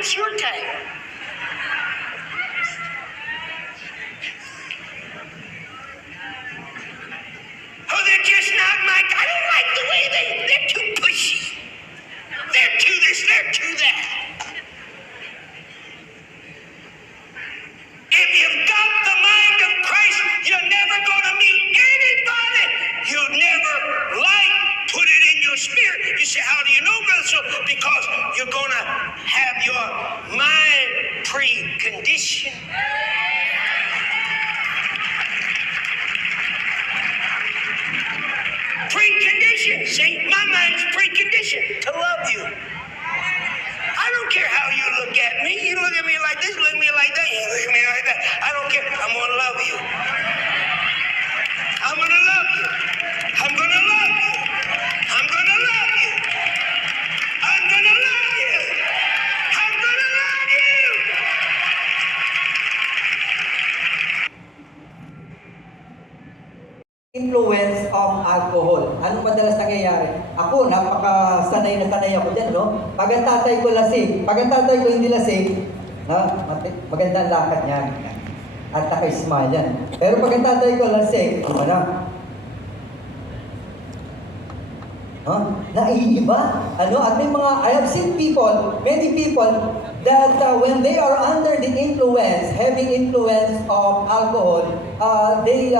it's your time. Oh, they're just not my... I don't like the way they're too pushy. They're too this, they're too that. If you've got the mind of Christ, you're never going to meet anybody you never like. Put it in your spirit. You say, how do you know, brother? So, because you're going to have your mind preconditioned. Preconditioned. See, my mind's preconditioned to love you. I don't care how you look at me. You look at me like this, look at me like that, you look at me like that. I don't care. I'm going to love you. I'm going to love you. I'm going to love you. I'm going to love you. I'm going to love you. I'm going to love you. Influence of alcohol. Anong madalas nangyayari? Ako, napaka-sanay na sanay ako dyan, no? Pag ang tatay ko lasing, pag ang tatay ko hindi lasing, maganda ang lakad niya. At naka-smile yan. Pero pag ang tatay ko lasing, iba na. Naiiba. At may mga, I have seen people, many people, that when they are under the influence, heavy influence of alcohol, they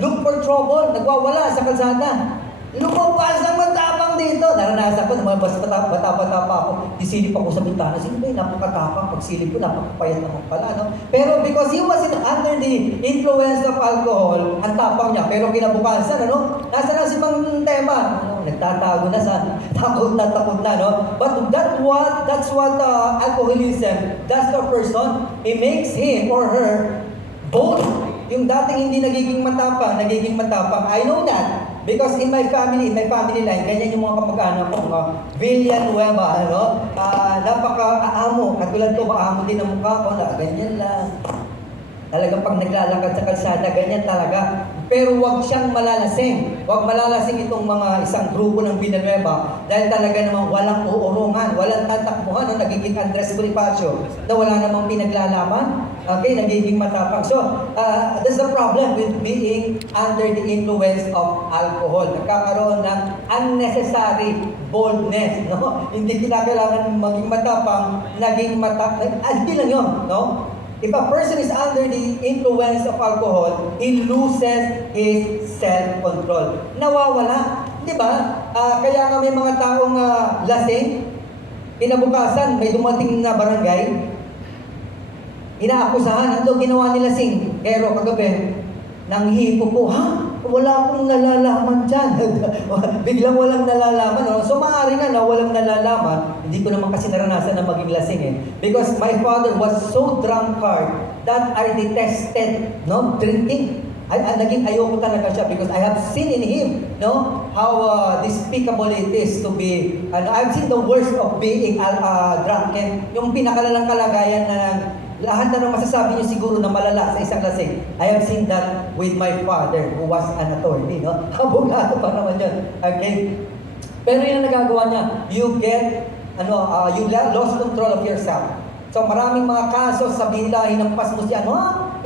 look for trouble, nagwawala sa kalsada. Lumabas ang matapang dito. Naranasan ko, bata-bata pa ako. Isilip ako sa bintana. Sino ba yung napakatapang? Pagsilip ko, napakapayat naman pala. No? Pero because he was under the influence of alcohol, ang tapang niya. Pero kinabukasan, nasa na si Mang Tema? Nagtatago na sa takot na. No? But that's what alcoholism does to a person. It makes him or her bold. Yung dating hindi nagiging matapang. I know that. Because in my family line, ganyan yung mga kamag-anak ko, mga Villanueva, napaka-aamo. Katulad ko, maamo din ang mukha ko, ganyan lang. Talagang pag naglalakad sa kalsada, ganyan talaga. Pero huwag siyang malalasing. Huwag malalasing itong mga isang grupo ng Villanueva dahil talaga namang walang uurungan, walang tatakbuhan, nagiging Andres Bonifacio na wala namang pinaglalaman. Okay, nagiging matapang. So, that's the problem with being under the influence of alcohol. Nagkakaroon ng unnecessary boldness. No? Hindi kailangan maging matapang, naging matapang. Hindi lang yun, no? If a person is under the influence of alcohol, he loses his self-control. Nawawala. Di ba? Kaya nga may mga taong lasing, kinabukasan, may dumating na barangay, inaakusahan, ito ginawa nila sing, kero kagabi, nang hipo po, wala akong nalalaman dyan. Biglang walang nalalaman. No? So maaari nga na walang nalalaman, hindi ko naman kasi naranasan na maging lasing Because my father was so drunkard that I detested drinking. Naging ayoko talaga siya because I have seen in him how despicable it is to be, I've seen the worst of being drunken. Yung pinakalalang kalagayan na lahat na masasabi niyo siguro na malala sa isang lasing. I have seen that with my father who was an attorney. Abogado pa naman yun. Okay? Pero yung nagagawa niya, you lost control of yourself. So maraming mga kaso, sabihin nila, hinampas mo siya,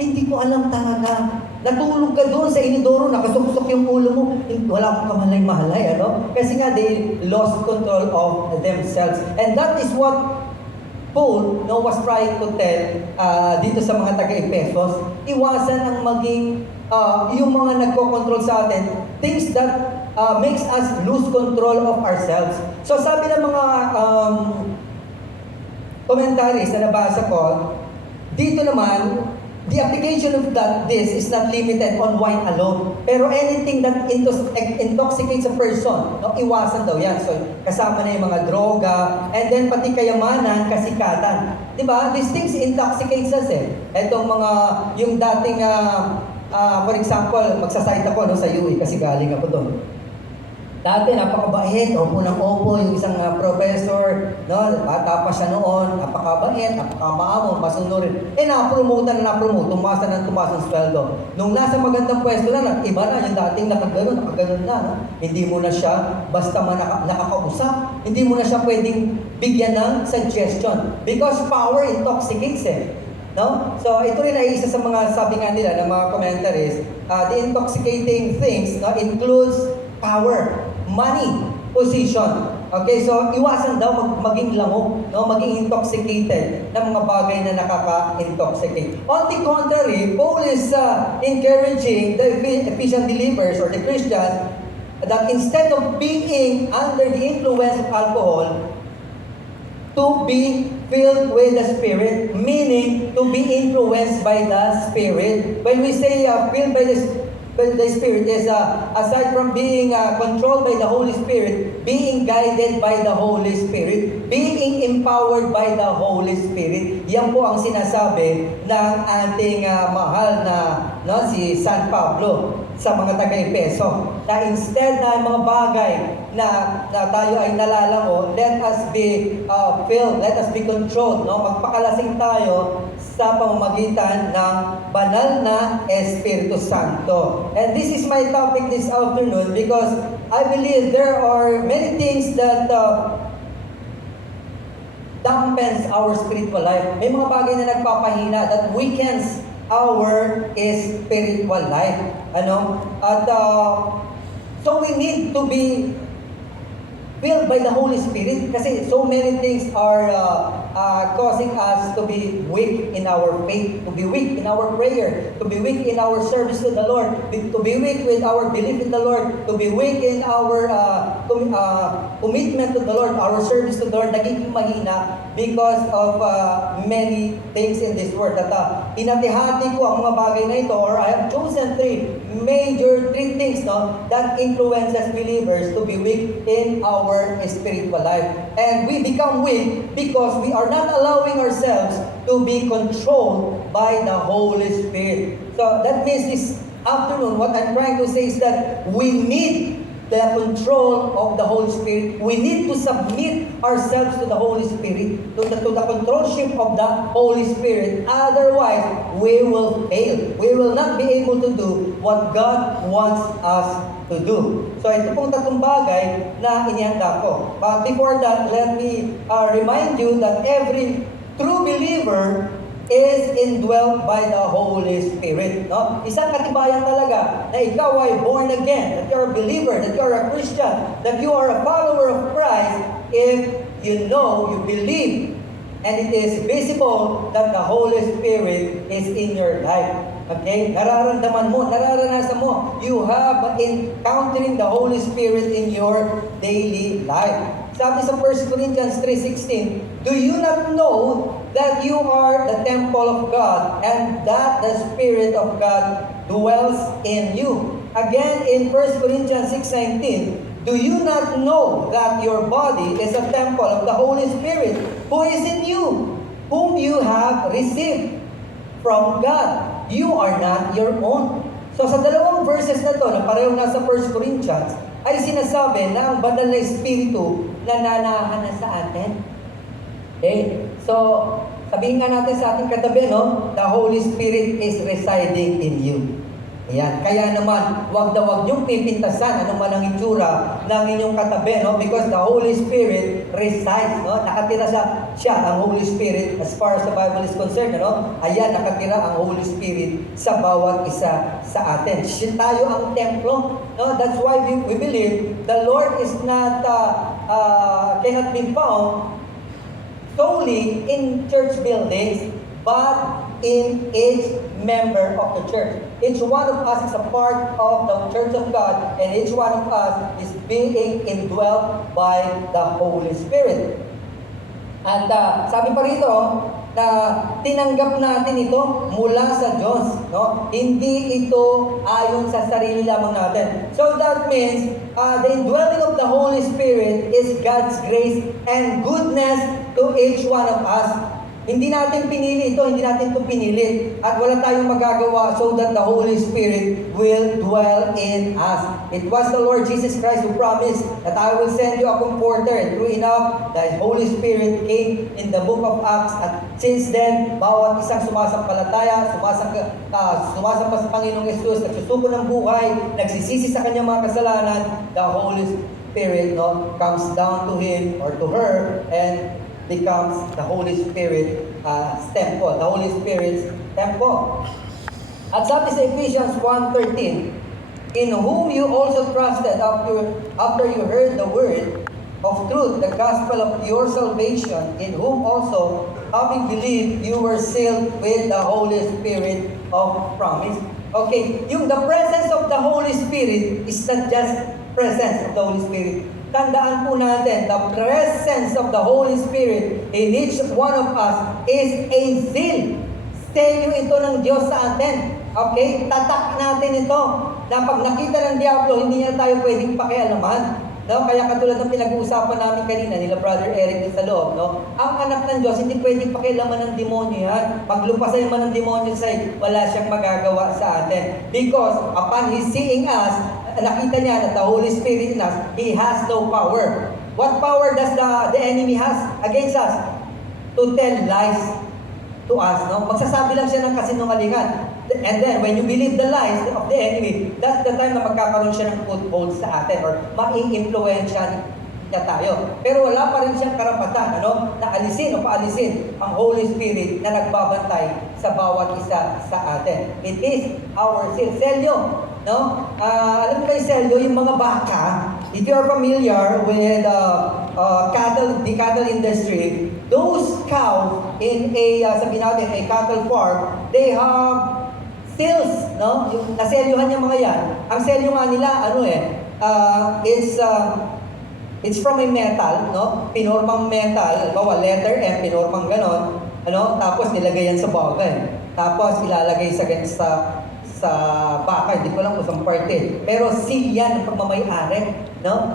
hindi ko alam talaga. Natulog ka doon sa inidoro, nakasuksok yung ulo mo, wala akong kamalay-mahalay, Kasi nga, they lost control of themselves. And that is what Paul was trying to tell dito sa mga taga-Efesos. Iwasan ang maging yung mga nagko-control sa atin, things that makes us lose control of ourselves. So sabi ng mga commentaries na nabasa ko, dito naman, the application of this is not limited on wine alone. Pero anything that intoxicates a person, iwasan daw yan. So, kasama na yung mga droga, and then pati kayamanan, kasikatan. Diba? These things intoxicates us Etong mga, yung dating, for example, magsasite ako sa UE kasi galing ako doon. Dati napakabait, opo ng opo yung isang professor, no? Bata pa siya noon, napakabait, napakamaamo, masunurin. Na-promote, tumaas na ng tumaas ng sweldo. Nung nasa magandang pwesto na, iba na yung dating nakaganon na, no? Hindi mo na siya basta nakakausap, hindi mo na siya pwedeng bigyan ng suggestion. Because power intoxicates No? So, ito rin ay isa sa mga sabi nga nila ng mga commentaries, the intoxicating things includes power, money, position. Okay, so iwasan daw maging lamok, maging intoxicated ng mga bagay na nakaka-intoxicate. On the contrary, Paul is encouraging the Ephesian believers or the Christians that instead of being under the influence of alcohol, to be filled with the Spirit, meaning to be influenced by the Spirit. When we say filled by the Spirit is aside from being controlled by the Holy Spirit, being guided by the Holy Spirit, being empowered by the Holy Spirit. Yan po ang sinasabi ng ating mahal na si San Pablo sa mga taga-Efeso. Na instead na mga bagay na tayo ay nalalango, let us be filled, let us be controlled. Magpakalasing tayo sa pamamagitan ng banal na Espiritu Santo. And this is my topic this afternoon because I believe there are many things that dampens our spiritual life. May mga bagay na nagpapahina that weakens our spiritual life. At so we need to be filled by the Holy Spirit kasi so many things are causing us to be weak in our faith, to be weak in our prayer, to be weak in our service to the Lord, to be weak with our belief in the Lord, to be weak in our commitment to the Lord, our service to the Lord, nagiging mahina because of many things in this world. At inatihati ko ang mga bagay na ito, or I have chosen three things that influences believers to be weak in our spiritual life. And we become weak because we are not allowing ourselves to be controlled by the Holy Spirit. So that means this afternoon, what I'm trying to say is that we need the control of the Holy Spirit. We need to submit ourselves to the Holy Spirit, to the controlship of the Holy Spirit. Otherwise, we will fail. We will not be able to do what God wants us to do. So ito pong tatlong bagay na inihanda ko. But before that, let me remind you that every true believer is indwelt by the Holy Spirit. Isang katibayan talaga na ikaw ay born again, that you're a believer, that you're a Christian, that you are a follower of Christ, if you know, you believe, and it is visible that the Holy Spirit is in your life. Okay? Nararamdaman mo, nararanasan mo, you have encountering the Holy Spirit in your daily life. Sabi sa 1 Corinthians 3:16, do you not know that you are the temple of God and that the Spirit of God dwells in you? Again, in 1 Corinthians 6:19, do you not know that your body is a temple of the Holy Spirit who is in you, whom you have received from God? You are not your own. So sa dalawang verses na to na parehong nasa 1 Corinthians, ay sinasabi na ang banal na Espiritu nananahan na sa atin. Okay? So, sabihin nga natin sa ating katabi, the Holy Spirit is residing in you. Ayan. Kaya naman, wag niyong pipintasan ano man ang itsura ng inyong katabi, because the Holy Spirit resides, nakatira siya, ang Holy Spirit, as far as the Bible is concerned, ayan, nakatira ang Holy Spirit sa bawat isa sa atin. Siya tayo ang templo, That's why we believe the Lord is not, cannot be found solely in church buildings, but in each member of the church. Each one of us is a part of the church of God, and each one of us is being indwelt by the Holy Spirit. At sabi pa rito na tinanggap natin ito mula sa Diyos. Hindi ito ayon sa sarili lamang natin. So that means the indwelling of the Holy Spirit is God's grace and goodness to each one of us. Hindi natin pinili ito, hindi natin ito pinilit. At wala tayong magagawa so that the Holy Spirit will dwell in us. It was the Lord Jesus Christ who promised that I will send you a comforter. And true enough, the Holy Spirit came in the book of Acts. At since then, bawat isang sumasampalataya, sumasampa sa Panginoong Yesus, nagsusuko ng buhay, nagsisisi sa kanyang mga kasalanan, the Holy Spirit comes down to him or to her and becomes the Holy Spirit temple, the Holy Spirit's temple. At sabi sa Ephesians 1:13, in whom you also trusted after you heard the word of truth, the gospel of your salvation, in whom also, having believed, you were sealed with the Holy Spirit of promise. Okay, the presence of the Holy Spirit is not just presence of the Holy Spirit. Tandaan po natin, the presence of the Holy Spirit in each one of us is a seal. Selyo ito ng Diyos sa atin. Okay? Tatak natin ito. Na pag nakita ng Diablo, hindi niya tayo pwedeng pakialaman. No? Kaya katulad ng pinag-uusapan namin kanina, nila Brother Eric din sa loob, ang anak ng Diyos, hindi pwedeng pakialaman ng demonyo yan. Paglupasan man ng demonyo sa'yo, wala siyang magagawa sa atin. Because upon His seeing us, nakita niya na the Holy Spirit in us, He has no power. What power does the enemy has against us? To tell lies to us. Magsasabi lang siya ng kasinungalingan. And then, when you believe the lies of the enemy, that's the time na magkakaroon siya ng foothold sa atin or mai-influensya niya tayo. Pero wala pa rin siyang karapatan na alisin o paalisin ang Holy Spirit na nagbabantay sa bawat isa sa atin. It is our seal. Selyo. Alam kayo selyo, yung mga baka, if you are familiar with the cattle industry, those cows in sabihin natin, a cattle farm, they have seals, yung naselyuhan yung mga yan. Ang selyo nga nila, it's from a metal, pinormang metal, bawa letter M, pinormang ganon, tapos nilagay yan sa bagay. Tapos ilalagay sa baka, hindi ko lang kung saan parte. Pero seal yan ang pagmamayari.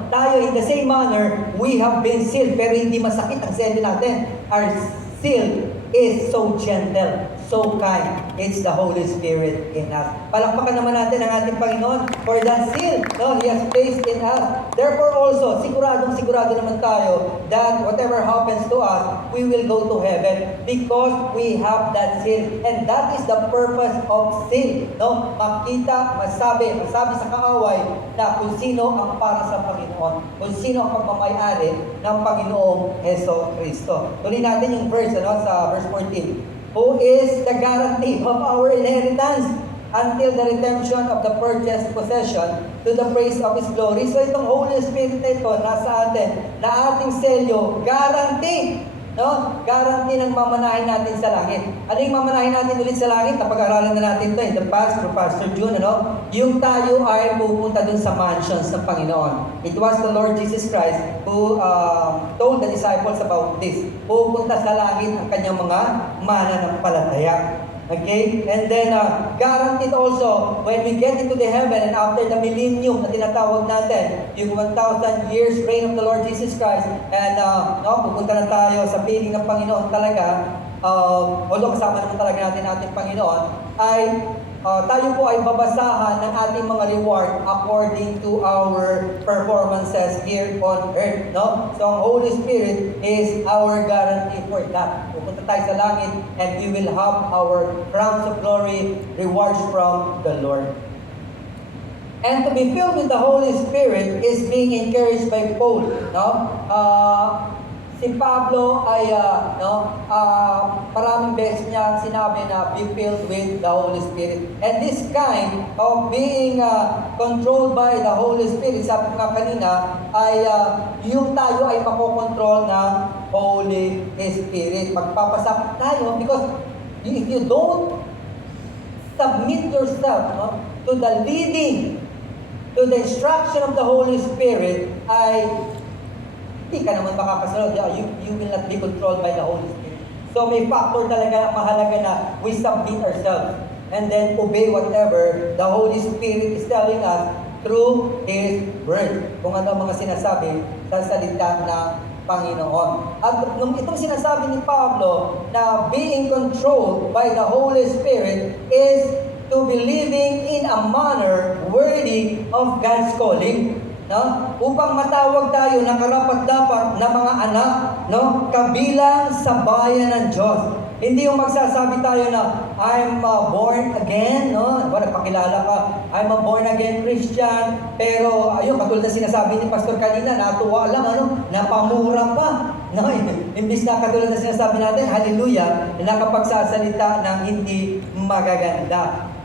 Tayo, in the same manner, we have been sealed, pero hindi masakit ang seal natin. Our seal is so gentle, so kind. It's the Holy Spirit in us. Palakpakan naman natin ang ating Panginoon for that seal He has placed in us. Therefore also, sigurado naman tayo that whatever happens to us, we will go to heaven because we have that seal. And that is the purpose of seal. Makita, masabi sa kaaway na kung sino ang para sa Panginoon, kung sino ang pagmamayari ng Panginoong Heso Kristo. Tuloy natin yung verse, sa verse 14. Who is the guarantee of our inheritance until the redemption of the purchased possession to the praise of His glory. So itong Holy Spirit na ito, nasa atin, na ating selyo, guarantee. Guarantee ng mamanahin natin sa langit. Ano yung mamanahin natin ulit sa langit? Napag-aralan na natin ito in the past through Pastor June, yung tayo ay pupunta dun sa mansions ng Panginoon. It was the Lord Jesus Christ who told the disciples about this. Pupunta sa langit ang kanyang mga mananampalataya. Okay? And then, guaranteed also, when we get into the heaven and after the millennium na tinatawag natin, yung 1,000 years reign of the Lord Jesus Christ, and pupunta na tayo sa piling ng Panginoon talaga, although kasama naman talaga natin ating Panginoon, ay tayo po ay babasahan ng ating mga reward according to our performances here on earth. So ang Holy Spirit is our guarantee for that. Pupunta tayo sa langit and we will have our crowns of glory, rewards from the Lord. And to be filled with the Holy Spirit is being encouraged by Paul. Si Pablo ay maraming beses niya sinabi na be filled with the Holy Spirit. And this kind of being controlled by the Holy Spirit, sabi ko nga kanina, ay yung tayo ay makokontrol ng Holy Spirit. Magpapasakit tayo because if you don't submit yourself to the leading, to the instruction of the Holy Spirit, ay hindi ka naman makakasunod. You will not be controlled by the Holy Spirit. So may factor talaga mahalaga na we submit ourselves and then obey whatever the Holy Spirit is telling us through His Word. Kung ano mga sinasabi sa salita ng Panginoon. At nung itong sinasabi ni Pablo na being controlled by the Holy Spirit is to be living in a manner worthy of God's calling. No? Upang matawag tayo na karapat-dapat na mga anak, no? Kabilang sa bayan ng Diyos. Hindi yung magsasabi tayo na I'm born again, no? Nagpakilala ka, I'm a born again Christian, pero ayun, katulad na sinasabi ni Pastor kanina, natuwa lang, napamura pa. No? Imbis na katulad na sinasabi natin, hallelujah, nakapagsasalita ng hindi magaganda.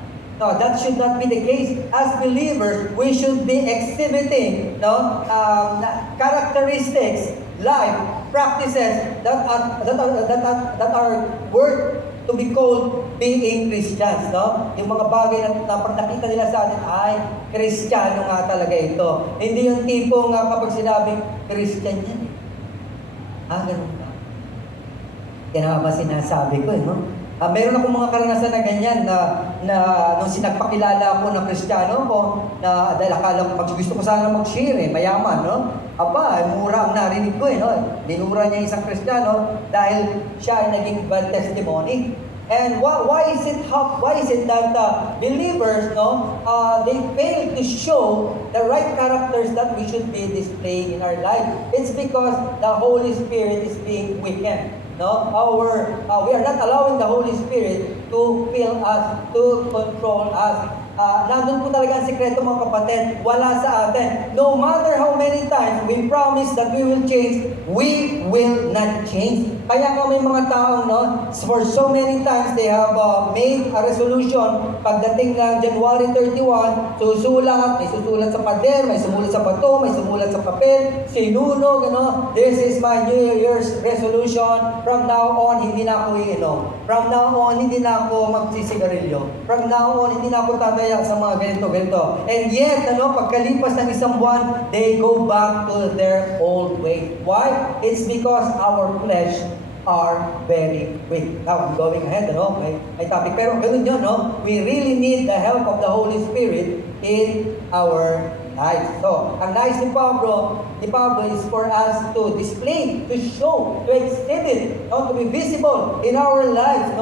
No, that should not be the case. As believers, we should be exhibiting characteristics, life practices that are worth to be called being Christians. No? Yung mga bagay na pag nakita nila sa atin, ay, Kristiyano nga talaga ito. Hindi yung tipong kapag sinabing Christian yan. Ganun ba? Yan nga ba sinasabi ko, no? Meron akong mga karanasan na ganyan na nung sinagpakilala ako ng Kristiyano ko, na dahil akala ko, gusto ko sana mag-share mayaman, no? Mura ang narinig ko, no? Dinura niya isang Kristiyano dahil siya ay naging bad testimony. And why is it that believers, no, they fail to show the right characters that we should be displaying in our life? It's because the Holy Spirit is being weakened. No, we are not allowing the Holy Spirit to fill us, to control us. Nandun po talaga ang sikreto, mga kapatid, wala sa atin. No matter how many times we promise that we will change, we will not change. Kaya nga may mga taong, no, for so many times they have made a resolution. Pagdating ng January 31, may susulat sa pader, may sumulat sa bato, may sumulat sa papel, sinunog, this is my New Year's resolution. From now on, hindi na ako iinom. From now on, hindi na ako magsisigarilyo. From now on, hindi na ako tataya sa mga ganito. And yet, pagkalipas ng isang buwan, they go back to their old way. Why? It's because our flesh are very weak. Now, I'm going ahead, may topic. Pero ganun yun, we really need the help of the Holy Spirit in our lives. So, ang nais ni Pablo is for us to display, to show, to exhibit, to be visible in our lives,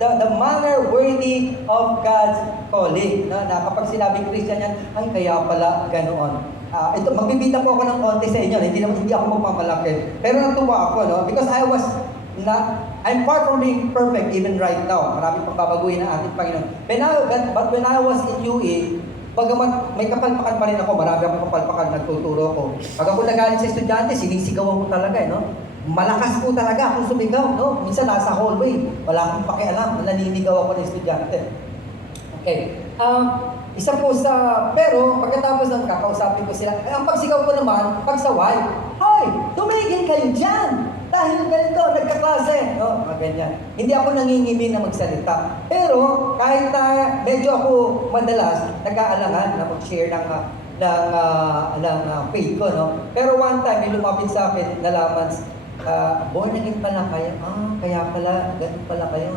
the manner worthy of God's calling. Na kapag sinabing Christian yan, ay kaya pala ganoon. Ito, magbibita po ako ng konti sa inyo, hindi ako magmamalaki. Pero natuwa ako, because I'm far from being perfect even right now. Marami pang babaguhin ng ating Panginoon. But when I was in UE, bagamat may kapalpakan pa rin ako, marami akong kapalpakan nagtuturo ko. Pag ako nagaling sa estudyante, sinisigawan ko talaga, Malakas po talaga akong sumigaw, Minsan nasa hallway, wala akong pakialam, naninigaw ako ng estudyante. Okay. Pero pagkatapos ng kakausapin ko sila, ang pagsigaw ko naman, pagsaway, hoy, tumigil kayo dyan! Dahil ganito, nagkaklase. Mga ganyan. Hindi ako nangingimi na magsalita. Pero, kahit medyo ako madalas, nag-aalangan na mag-share ng faith ko, Pero one time, may lumapit sa akin, nalaman, born again pala kayo. Kaya pala, ganun pala kayo,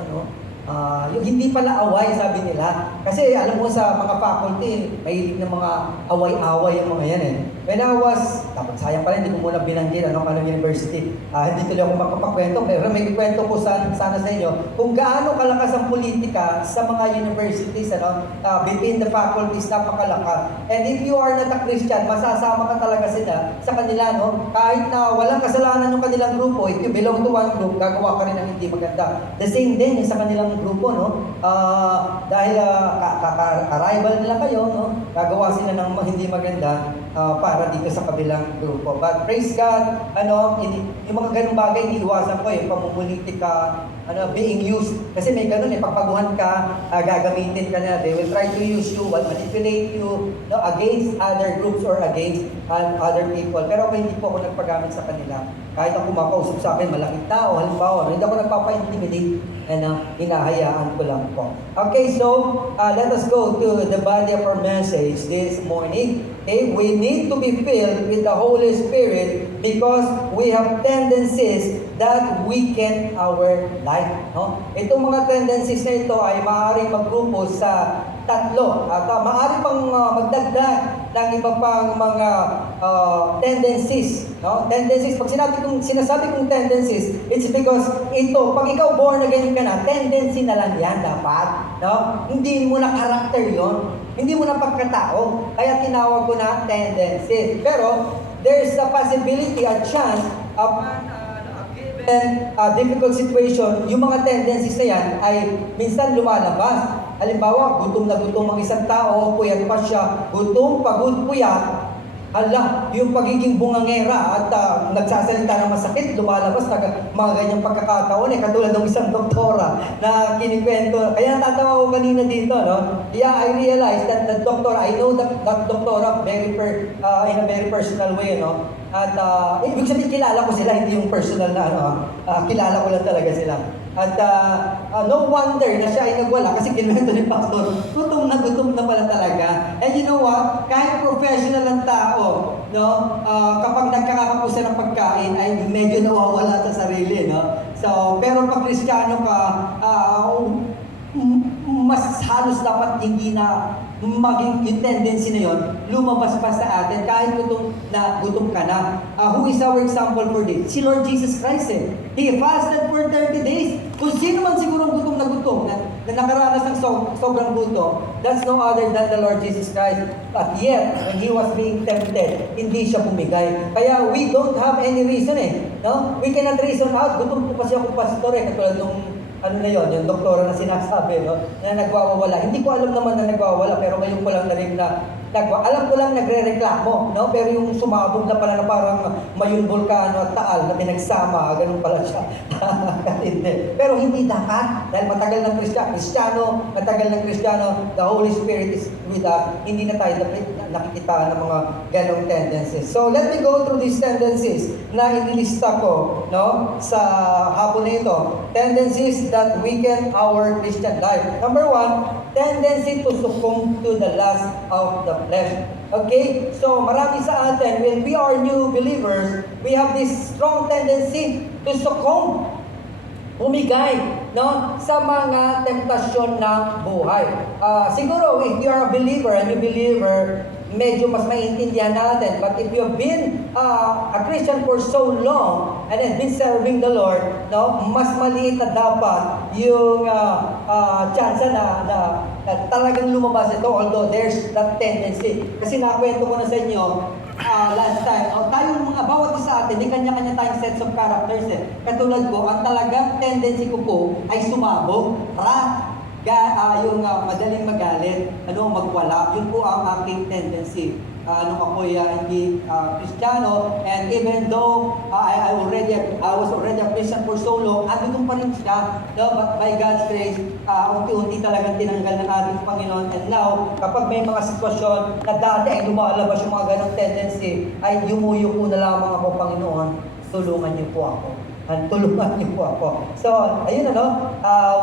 yung hindi pala away, sabi nila. Kasi alam mo sa mga faculty, mahilig na mga away-away yung mga yan When I was, dapat sayang pala, hindi ko muna binanggit anong university. Hindi tuloy ako makapakwento, pero may kwento ko sana sa inyo kung gaano kalakas ang politika sa mga universities, between the faculties, napakalakas. And if you are not a Christian, masasama ka talaga sila sa kanila, kahit na walang kasalanan yung kanilang grupo, if you belong to one group, gagawa ka rin ng hindi maganda. The same din sa kanilang grupo, dahil ka-rival nila kayo, gagawa sila ng hindi maganda para dito sa kabilang grupo. But praise God, yung mga ganung bagay, iiwasan ko yung pamumulitika, being used. Kasi may ganun pagpaguhan ka, gagamitin ka na. They will try to use you, will manipulate you, against other groups or against other people. Pero ako hindi po ako nagpagamit sa kanila. Kahit ang kumakausap sa akin, malaking tao, halimbawa, hindi ako nagpapa-intimidate, hinahayaan ko lang po. Okay, so, let us go to the body of our message this morning. Okay, we need to be filled with the Holy Spirit because we have tendencies that weaken our life. Itong mga tendencies na ito ay maaaring maggrupo sa tatlo. At maaari pang magdagdag ng iba pang mga tendencies. No? Tendencies, pag sinasabi kong tendencies, it's because pag ikaw born again ka na, tendency na lang yan dapat. No? Hindi mo na karakter yon, hindi mo na pagkatao. Kaya tinawag ko na tendencies. Pero, there's a possibility, a chance, given difficult situation, yung mga tendencies na yan ay minsan lumalabas. Halimbawa, gutom na gutom ang isang tao, puyat pa siya, gutom, pagod, puyat. Yung pagiging bungangera at nagsasalita ng masakit, lumalabas na mga ganyang pagkakataon katulad ng isang doktora na kinikwento. Kaya natatawa ko kanina dito, no? Yeah, I realized that the doctor, I know that doktora in a very personal way, no? At ibig sabihin, kilala ko sila, hindi yung personal na kilala ko lang talaga sila. At no wonder na siya ay nagwala kasi kinuwento ni Pastor, gutom na pala talaga. And you know what? Kahit professional ang tao, no? Kapag nagkakapusan ng pagkain ay medyo nawawala sa sarili, no? So, pero pag Kristiyano ka, mas halos dapat hindi na maging yung tendency na yon lumabas pa sa atin kahit gutom ka na. Who is our example for this? Si Lord Jesus Christ. He fasted for 30 days. Kung sino man siguro gutom na nakaranas ng sobrang gutom, that's no other than the Lord Jesus Christ. But yet, when He was being tempted, hindi siya bumigay. Kaya we don't have any reason no? We cannot reason out. Gutom po kasi ako, pastor, katulad nung yung doktora na sinasabi, no, na nagwawala. Hindi ko alam naman na nagwawala, pero ngayon ko lang narinig na alam ko lang nagre-reklamo, no? Pero yung sumabog na pala na parang mayun volcano at taal na pinagsama, ganun pala siya. Hindi. Pero hindi dapat, dahil matagal ng Kristiyano, the Holy Spirit is with us, hindi na tayo nakikita ng mga ganong tendencies. So, let me go through these tendencies na inilista ko, no, sa hapon na ito. Tendencies that weaken our Christian life. Number 1, tendency to succumb to the lust of the flesh. Okay? So, marami sa atin, when we are new believers, we have this strong tendency to succumb, bumigay, no, sa mga temptasyon ng buhay. Siguro, if you are a believer, a new believer, medyo mas maintindihan natin. But if you've been a Christian for so long and has been serving the Lord, no, mas maliit na dapat yung chance na talagang lumabas ito, although there's that tendency. Kasi nakwento ko na sa inyo last time, tayong mga bawat isa atin, may kanya-kanya tayong sets of characters. Katulad ko, ang talagang tendency ko po ay sumabog, yung madaling magalit, magwala, yun po ang aking tendency. Nung ako hindi Kristiyano, and even though I was already a Christian for so long, andun pa rin siya, no? But by God's grace, unti-unti talagang tinanggal ng ating Panginoon. And now, kapag may mga sitwasyon na dati ay lumalabas yung mga ganong tendency, ay yumuyo po na lamang ako, Panginoon, tulungan niyo po ako. Tulungan niyo po ako. So, ayun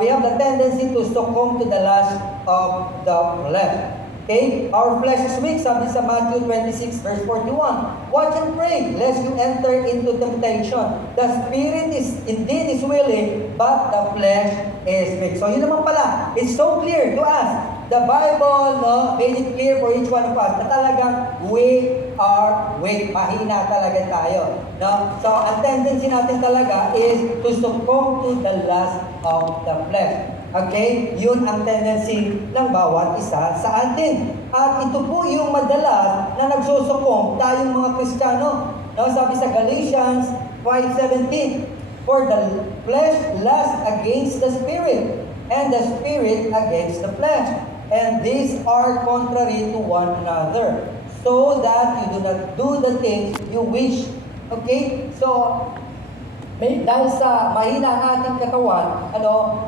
we have the tendency to succumb to the lust of the flesh. Okay? Our flesh is weak, sabi sa Matthew 26 verse 41. Watch and pray, lest you enter into temptation. The spirit is willing, but the flesh is weak. So, yun naman pala. It's so clear to us. The Bible, made it clear for each one of us na talagang we are weak. Mahina talaga tayo. No? So, ang tendency natin talaga is to succumb to the lust of the flesh. Okay? Yun ang tendency ng bawat isa sa atin. At ito po yung madalas na nagsusukom tayong mga Kristiyano. No? Sabi sa Galatians 5:17, for the flesh lusts against the spirit, and the spirit against the flesh. And these are contrary to one another, so that you do not do the things you wish. Okay? So, dahil sa mahina ang ating katawan,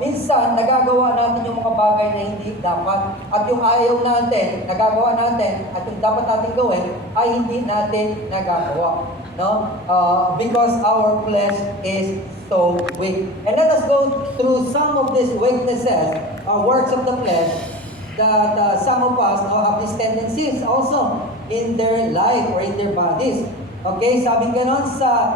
minsan nagagawa natin yung mga bagay na hindi dapat. At yung ayaw natin, nagagawa natin, at yung dapat natin gawin, ay hindi natin nagagawa. No? Because our flesh is so weak. And let us go through some of these weaknesses, works of the flesh, that some of us have these tendencies also in their life or in their bodies. Okay, sabi ganon sa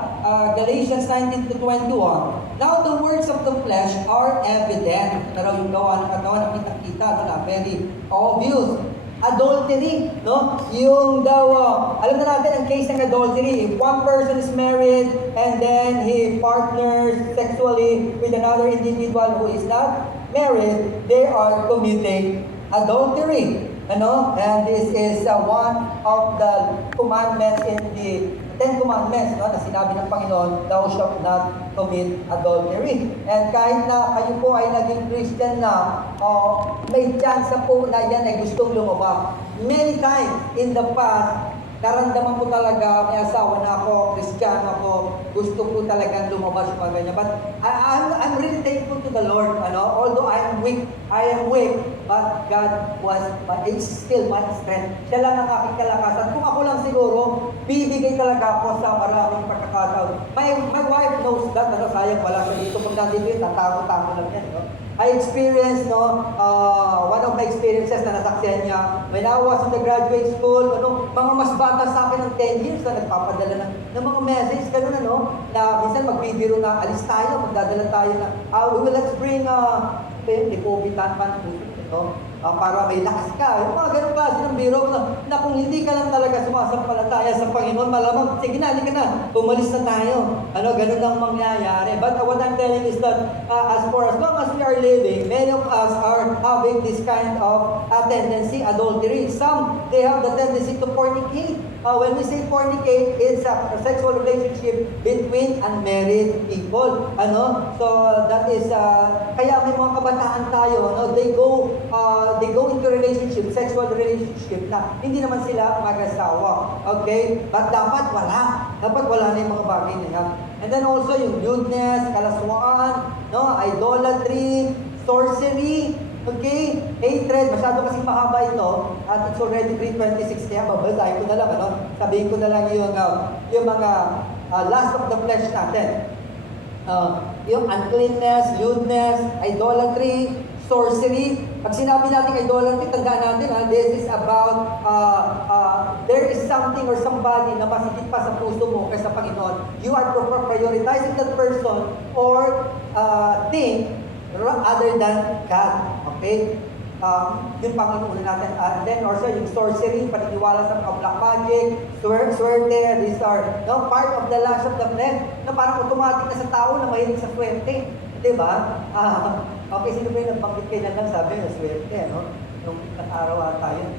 Galatians 19 to 21. Now the works of the flesh are evident. Pero yung gawa ng katawan, nakita-kita, na very obvious. Adultery, no? Yung daw, alam na natin ang case ng adultery. If one person is married and then he partners sexually with another individual who is not married, they are committing adultery. Ano? And this is one of the commandments in the Ten Commandments, no, na sinabi ng Panginoon, thou shalt not commit adultery. And kahit na kayo po ay naging Christian na, may chance po na yan ay gustong lumabas. Many times in the past, naramdaman ko talaga, may asawa na ako, Kristiyano ako, gusto ko talagang lumabas yung mga ganyan. But I'm really thankful to the Lord. Although I am weak, but God is still my strength. Siya lang ang aking kalakasan. Kung ako lang siguro, bibigay talaga ako sa maraming pagkakataon. My wife knows that, sayang wala siya dito. Pag nandito yun, tatago-tago lang yan. I experienced, one of my experiences na nasaksihan niya, when I was in the graduate school, mga mas bata sa akin ng 10 years na nagpapadala ng mga message, ganun na minsan magbibiro na, alis tayo, magdadala tayo na, let's bring, COVID-19 para may lakas ka. Yung mga ganun klase ng biro na kung hindi ka lang talaga sumasampalataya sa Panginoon, malamang, sige na, halika na, umalis na tayo. Ganun lang mangyayari. But what I'm telling is that as long as we are living, many of us are having this kind of tendency, adultery. Some, they have the tendency to fornicate. When we say fornicate, it's a sexual relationship between unmarried people. So that is, kaya may mga kabataan tayo, they go into relationship, sexual relationship na hindi naman sila mag-asawa. Okay? But dapat wala. Dapat wala na yung mga bagay na yan. And then also yung lewdness, kalaswaan, idolatry, sorcery, okay? Hatred, masyado kasing mahaba ito at it's already 3:26 kaya babasahin ko na lang, sabihin ko na lang yung mga lust of the flesh natin. Yung uncleanness, lewdness, idolatry, sorcery. Pag sinabi natin idolatry, tandaan natin, this is about, there is something or somebody na masigit pa sa puso mo kaysa Panginoon. You are prioritizing that person or thing other than God. Okay? Yung Panginoon natin. And then also yung sorcery, paniniwala sa mga black magic, swerte, these are part of the lust of the flesh na parang automatic na sa tao na mahilig sa swerte. Diba? Okay, sino ba yung nagbanggit kayo na lang sabi na swerte, nung araw ata yun.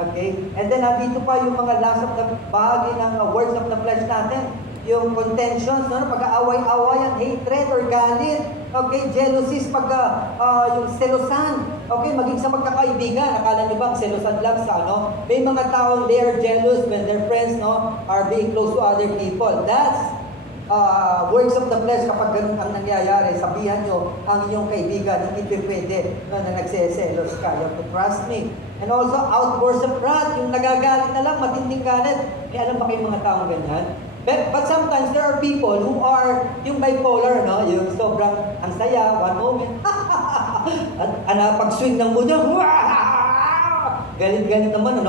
Okay? And then, dito pa yung mga lust of the bahagi ng words of the flesh natin. Yung contentions, pag-aaway-awayan, hatred or galit. Okay? Jealousies, yung selosan. Okay? Maging sa magkakaibigan. Akala niyo ba ang selosan lang sa May mga taong they are jealous when their friends are being close to other people. That's works of the flesh. Kapag ganun ang nangyayari, sabihan nyo ang inyong kaibigan, hindi pwede na nagseselos ka. You have to trust me. And also, outbursts of wrath, yung nagagalit na lang, matinding galit. May alam ba kayong mga taong ganyan? But sometimes there are people who are yung bipolar, yung sobrang ang saya, one moment, at pag-swing ng mundo, galit-galit naman,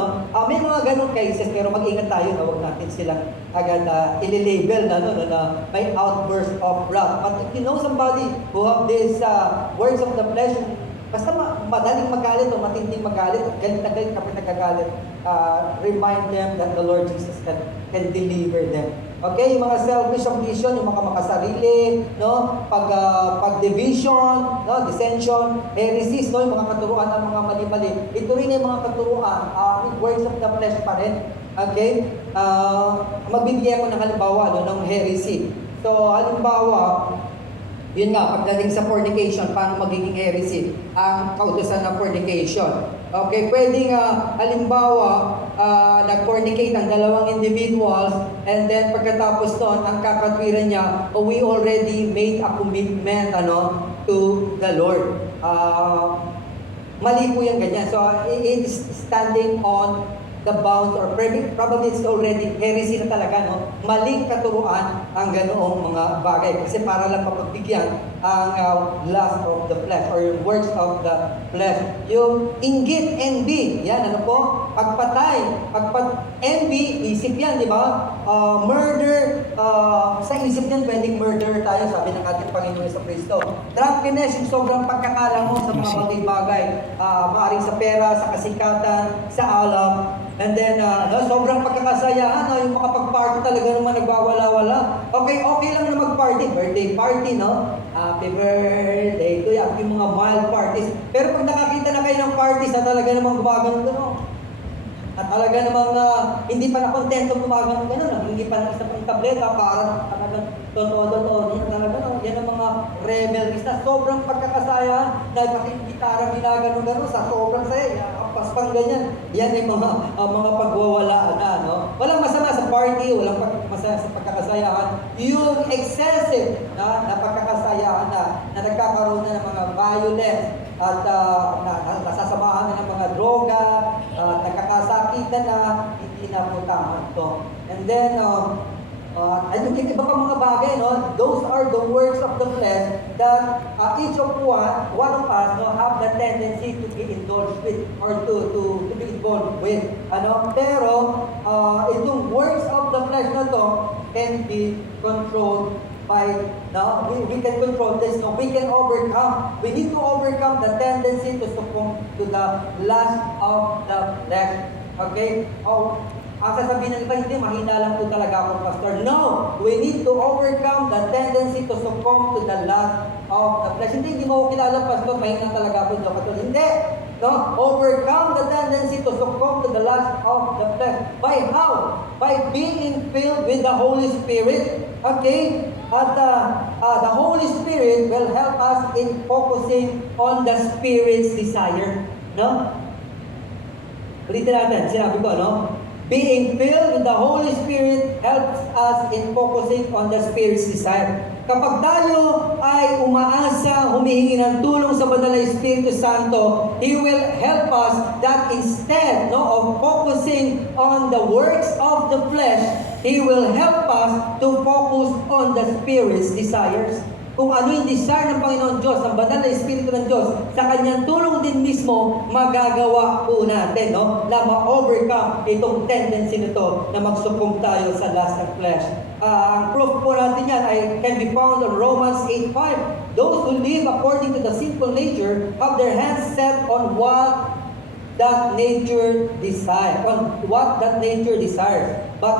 may mga ganun cases, pero mag-ingat tayo na huwag natin silang agad ililabel na may outburst of wrath. But if you know somebody who have this words of the flesh, basta madaling magalit o matinding magalit, galit na galit kapag nagagalit, remind them that the Lord Jesus can deliver them. Okay, yung mga selfish ambition, yung mga makasarili, pag-division, dissension, heresies, yung mga katuruan ng mga mali-mali. Ito rin yung mga katuruan, words of the flesh pa rin. Okay? Magbibigay ako ng halimbawa ng heresy. So, halimbawa, yun nga, pagdating sa fornication, paano magiging heresy ang kautusan ng fornication. Okay, pwedeng halimbawa, nag-fornicate ang dalawang individuals and then pagkatapos noon, ang kakatwiran niya, we already made a commitment to the Lord. Mali po yung ganyan. So, it's standing on the bounds or probably it's already heresy na talaga, maling katuruan ang ganoong mga bagay. Kasi para lang mapagbigyan ang lust of the flesh or yung works of the flesh. Yung inggit, envy, yan ano po? Pagpatay, envy, isip yan, di ba? Murder, sa isip yan pwedeng murder tayo, sabi ng ating Panginoon sa Kristo. Drunkenness, yung sobrang pagkakala mo sa mga bagay-bagay, maaaring sa pera, sa kasikatan, sa alak. And then, sobrang pagkakasayahan, yung makapag-party talaga naman nagwawala-wala. Okay lang na mag-party, birthday party, no? Happy birthday to you, yung mga mild parties. Pero pag nakakita na kayo ng parties na talaga namang gumagano-gano, at talaga namang hindi pa na-kontento gumagano-gano, hindi pa ng isa pang tableta para talagang totoo, yan ang mga rebellies na sobrang pagkakasayahan, dahil pakikitara ginagano-gano sa sobrang saya, paspang ganyan. Yan ay mga pagwawala na, no? Walang masama sa party, walang masaya sa pagkakasayahan. Yung excessive na pagkakasayahan na nagkakaroon na ng mga violence at nasasamahan na ng mga droga, nagkakasakitan na, hindi na po tama ito. And then, yung iba pa mga bagay, no? Those are the works of the flesh that each of one of us, no, have the tendency to be indulged with or to be involved with. Pero itong works of the flesh na to can be controlled by, no? We can control this, no? We can overcome. We need to overcome the tendency to succumb to the lust of the flesh. Okay? Ang sasabihin ng iba, hindi, mahina lang po talaga ako, Pastor. No! We need to overcome the tendency to succumb to the lust of the flesh. Hindi mo ko kilala, Pastor, mahina talaga ako, Pastor. Hindi! No? Overcome the tendency to succumb to the lust of the flesh. By how? By being filled with the Holy Spirit. Okay? At the Holy Spirit will help us in focusing on the Spirit's desire. No? Ulitin natin, sinabi ko, no? Being filled with the Holy Spirit helps us in focusing on the Spirit's desire. Kapag tayo ay umaasa, humihingi ng tulong sa Banal na Espiritu Santo, He will help us that instead, no, of focusing on the works of the flesh, He will help us to focus on the Spirit's desires. Kung ano yung desire ng Panginoon Diyos, ng Banal na Espiritu ng Diyos, sa Kanyang tulong din mismo, magagawa po natin, no? Na ma-overcome itong tendency nito na magsumbong tayo sa lust of flesh. Ang proof po natin yan ay can be found on Romans 8:5. Those who live according to the sinful nature have their hands set on what that nature desires. But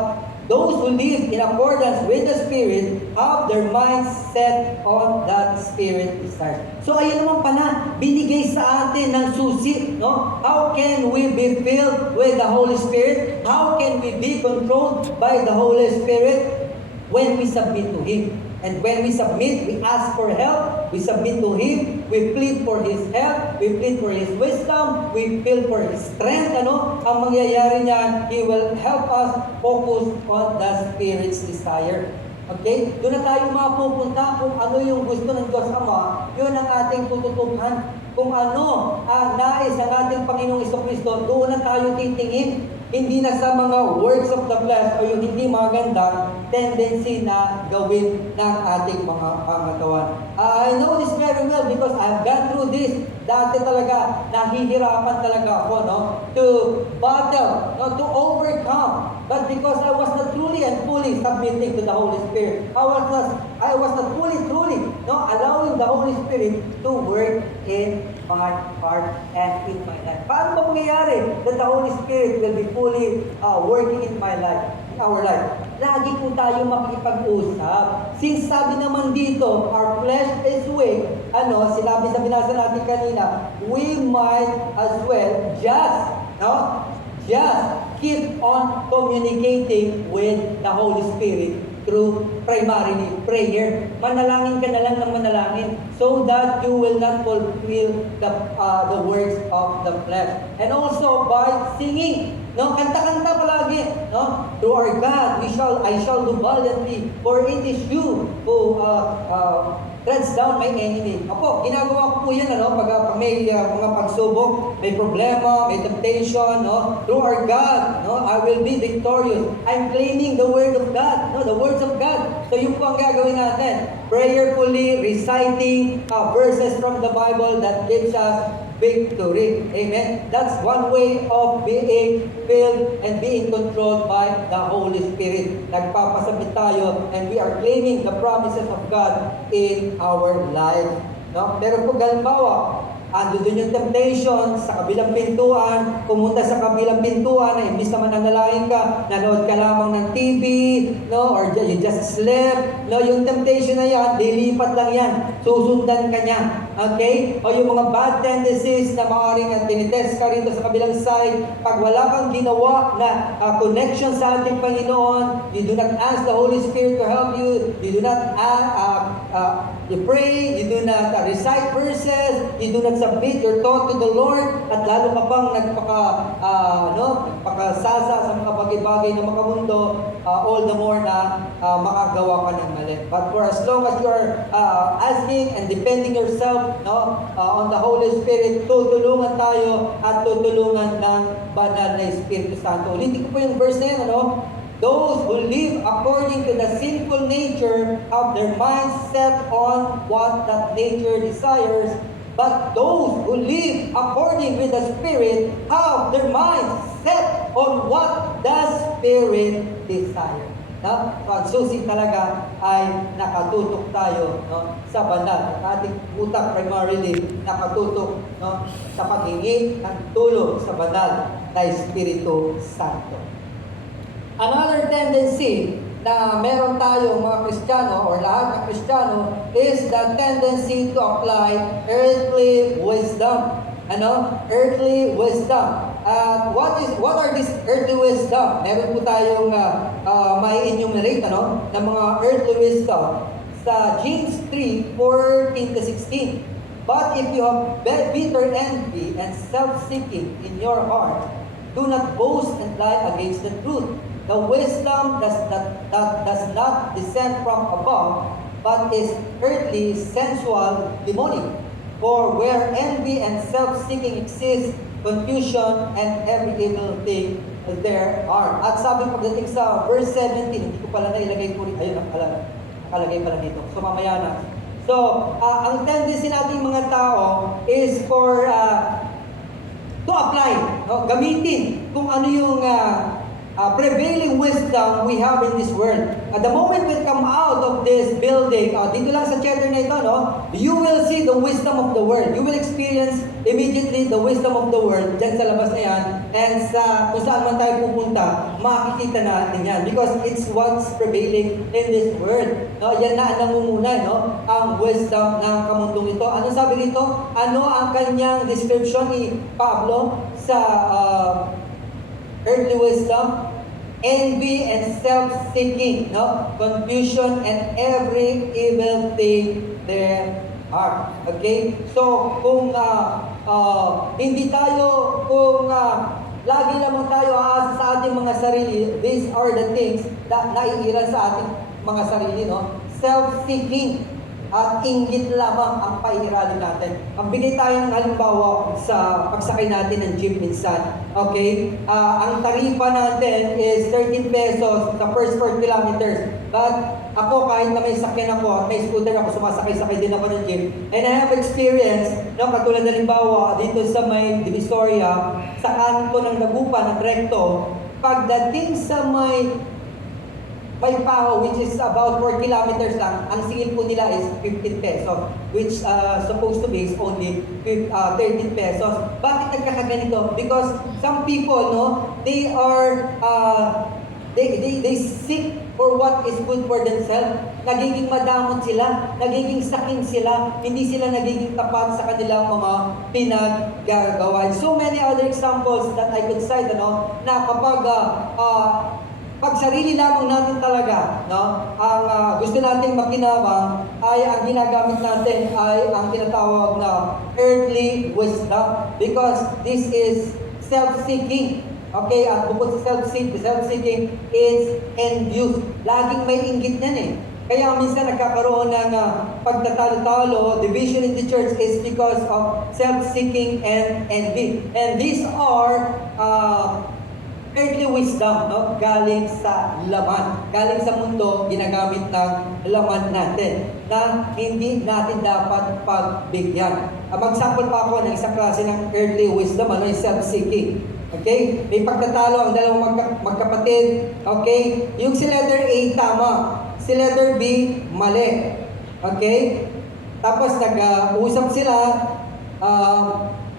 those who live in accordance with the Spirit have their minds set on that Spirit desire. So ayun naman pala, binigay sa atin ng susi, no? How can we be filled with the Holy Spirit? How can we be controlled by the Holy Spirit? When we submit to Him. And when we submit, we ask for help, we submit to Him, we plead for His help, we plead for His wisdom, we plead for His strength. Ang mangyayari niyan, He will help us focus on the Spirit's desire. Okay? Doon na tayo mapupunta kung ano yung gusto ng Diyos Ama, yun ang ating tututukan. Kung ano ang nais ng ating Panginoong Jesucristo, doon na tayo titingin. Hindi na sa mga works of the flesh o yung hindi magandang tendency na gawin ng ating mga pangatawan. I know this very well because I've gone through this. Dati talaga, nahihirapan talaga ako, no? To battle, no? To overcome. But because I was not truly and fully submitting to the Holy Spirit, I was not truly, no? Allowing the Holy Spirit to work in my heart and in my life. Paano ba mangyayari that the Holy Spirit will be fully working in my life, in our life? Lagi po tayo makikipag-usap. Since sabi naman dito, our flesh is weak, sinabi sa binasa natin kanina, we might as well just keep on communicating with the Holy Spirit through primarily prayer. Manalangin ka na lang ng manalangin so that you will not fulfill the works of the flesh. And also by singing. No, kanta-kanta palagi, no? To our God, I shall do valiantly, for it is you who treads down my enemy. Ako, ginagawa ko po yan, pag may mga pagsubok, may problema, may temptation, no? Through our God, no? I will be victorious. I'm claiming the word of God, no? The words of God. So yun po ang gagawin natin. prayerfully reciting verses from the Bible that gives us victory. Amen? That's one way of being filled and being controlled by the Holy Spirit. Nagpapasabit tayo and we are claiming the promises of God in our life. No? Pero kung halimbawa, ando dun yung temptation sa kabilang pintuan, pumunta sa kabilang pintuan na imbis na mananalangin ka, nanood ka lamang ng TV, no, or you just slept, no, yung temptation na yan, lilipat lang yan, susundan ka niya, okay? O yung mga bad tendencies na maaaring tinitest ka rito sa kabilang side, pag wala kang ginawa na connection sa ating Panginoon, you do not ask the Holy Spirit to help you, you do not you pray, you do not recite verses, you do not submit your thought to the Lord, at lalo ka pang nagpakasasa sa mga bagay-bagay na makamundo, all the more na makagawa ka ng mali. But for as long as you are asking and depending yourself on the Holy Spirit, tutulungan tayo at tutulungan ng banal na Espiritu Santo. Ulitin ko po yung verse na yan, Those who live according to the sinful nature have their minds set on what that nature desires, but those who live according with the Spirit have their minds set on what the Spirit desires. No? So, ang susi talaga ay nakatutok tayo sa banal. Ang ating utak primarily nakatutok sa paghingi ng tulong sa banal na Espiritu Santo. Another tendency na meron tayong mga Kristiyano or lahat ng Kristiyano is the tendency to apply earthly wisdom. Earthly wisdom. What are these earthly wisdom? Meron po tayong may enumerate ng mga earthly wisdom sa James 3:14-16. But if you have bitter envy and self-seeking in your heart, do not boast and lie against the truth. The wisdom that does not descend from above, but is earthly, sensual, demonic. For where envy and self-seeking exist, confusion and every evil thing there are. At sabi pagdating sa verse 17, hindi ko pala nailagay po rin. Ayun, nakalagay pala dito. So mamaya na. So, ang tendency nating mga tao is for to apply, gamitin kung ano yung prevailing wisdom we have in this world. At the moment we come out of this building, dito lang sa chapter na ito, you will see the wisdom of the world. You will experience immediately the wisdom of the world dyan sa labas na yan. And sa kung saan man tayo pupunta, makikita natin yan. Because it's what's prevailing in this world. Yan na ang nangungunay, ang wisdom ng kamundong ito. Ano sabi dito? Ano ang kanyang description ni Pablo sa earthly wisdom? Envy and self-seeking, confusion and every evil thing there are. Okay? So, kung hindi tayo, kung lagi lamang tayo aasa sa ating mga sarili, these are the things na naiiral sa ating mga sarili, self-seeking at inggit lamang ang pairalin natin. Magbigay tayo ng halimbawa sa pagsakay natin ng jeep minsan. Okay? Ang tarifa natin is 13 pesos sa first 4 kilometers. But ako, kahit na may sakyan ako, may scooter ako, sumasakay-sakay din ako ng jeep. And I have experience, katulad na halimbawa, dito sa may Divisoria, sa kanto ng Dagupan, ng Recto, pagdating sa may Paho, which is about 4 kilometers lang, ang singil po nila is 15 pesos, which supposed to be is only 13 pesos. Bakit nagkakaganito? Because some people, they are, they seek for what is good for themselves. Nagiging madamot sila, nagiging saking sila, hindi sila nagiging tapat sa kanilang mga pinaggagawa. So many other examples that I could cite, na kapag pag sarili lamang natin talaga, ang gusto nating makinabang ay ang ginagamit natin ay ang tinatawag na earthly wisdom, because this is self-seeking. Okay, at bukod sa self-seeking is envious. Laging may inggit yan Kaya minsan nagkakaroon ng pagtatalo-talo, division in the church is because of self-seeking and envy. And these are earthly wisdom, no? Galing sa laman. Galing sa mundo, ginagamit ng laman natin na hindi natin dapat pagbigyan. Mag-sample pa ako ng isang klase ng earthly wisdom, yung self-seeking. Okay? May pagtatalo ang dalawang magkapatid. Okay? Yung si letter A, tama. Si letter B, mali. Okay? Tapos nag-usap sila,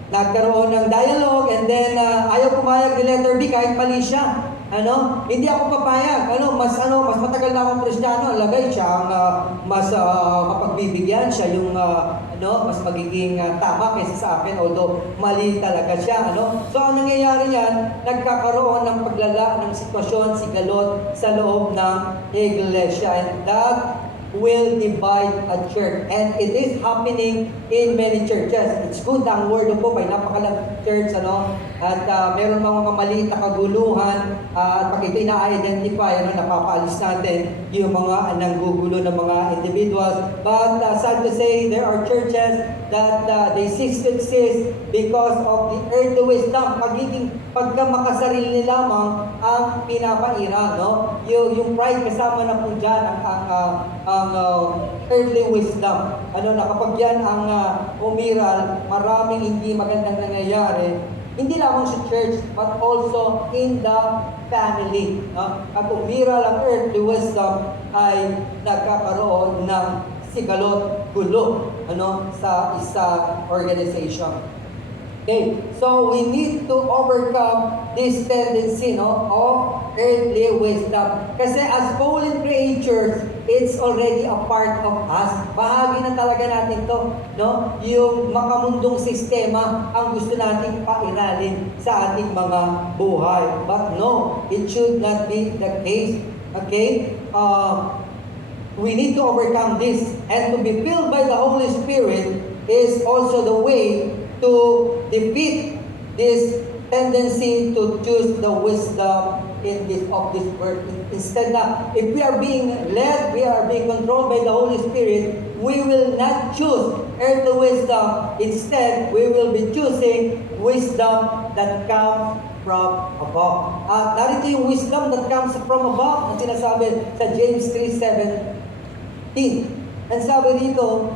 nagkaroon ng dialogue, and then ayaw pumayag ni letter B kahit mali siya. Hindi ako papayag. Mas matagal na akong Kristiyano. Lagay siya ang mas mapagbibigyan siya yung mas magiging tama kaysa sa akin, although mali talaga siya. So ang nangyayari yan, nagkakaroon ng paglala ng sitwasyon, sigalot sa loob ng iglesia, and that will divide a church. And it is happening in many churches. It's good na ang word of God ay napakalang church, at meron mga maliit na kaguluhan, at pag ito ina-identify, napapaalis natin yung mga nanggugulo ng mga individuals. But sad to say, there are churches that they cease to exist because of the earthly wisdom, pagka makasarili lamang ang pinapaira, yung pride kasama na po dyan ang earthly wisdom. Na kapag yan ang umiral, maraming hindi magandang nangyayari, hindi lamang sa church, but also in the family. At umiral ang earthly wisdom ay nagkakaroon ng sigalot, gulo, sa isang organization. Okay, so we need to overcome this tendency of earthly wisdom. Kasi as fallen creatures, it's already a part of us. Bahagi na talaga natin to, yung makamundong sistema ang gusto nating pairalin sa ating mga buhay. But no, it should not be the case. Okay? We need to overcome this, and to be filled by the Holy Spirit is also the way to defeat this tendency to choose the wisdom in this world. Instead, if we are being led, we are being controlled by the Holy Spirit, we will not choose earthly wisdom. Instead, we will be choosing wisdom that comes from above. At narito yung wisdom that comes from above na sinasabi sa James 3:17. And sabi dito,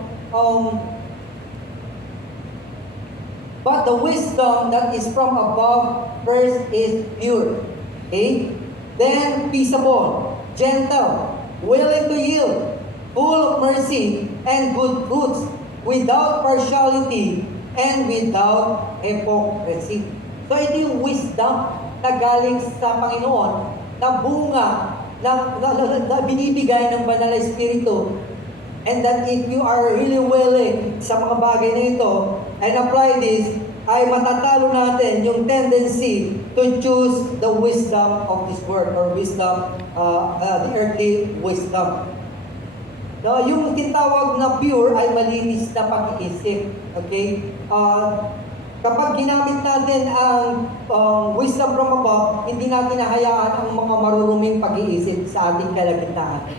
but the wisdom that is from above first is pure. Okay? Then peaceable, gentle, willing to yield, full of mercy and good fruits, without partiality and without hypocrisy. So ito yung wisdom na galing sa Panginoon, na bunga na binibigay ng Banal na Espiritu. And that if you are really willing sa mga bagay na ito and apply this, ay matatalo natin yung tendency to choose the wisdom of this world, or wisdom, the earthly wisdom. Yung tinatawag na pure ay malinis na pag-iisip. Okay? Kapag ginamit natin ang wisdom from above, hindi natin nahayaan ang mga maruruming pag-iisip sa ating kalagitnaan.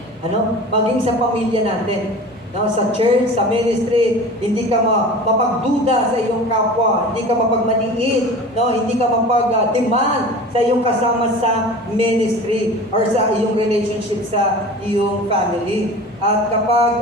Maging sa pamilya natin, sa church, sa ministry, hindi ka mapagduda sa iyong kapwa, hindi ka mapagmaliit, hindi ka mapag-demand sa iyong kasama sa ministry or sa iyong relationship sa iyong family. At kapag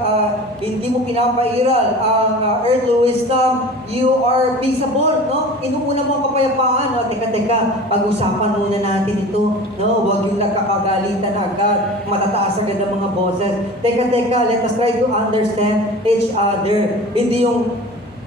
hindi mo pinapairal ang earthly wisdom, you are peaceable, Inuuna mo ang kapayapaan, Teka, pag-usapan muna natin ito, Huwag yung nagkakagalitan agad, matataas agad ang mga boses. Teka, let us try to understand each other. Hindi yung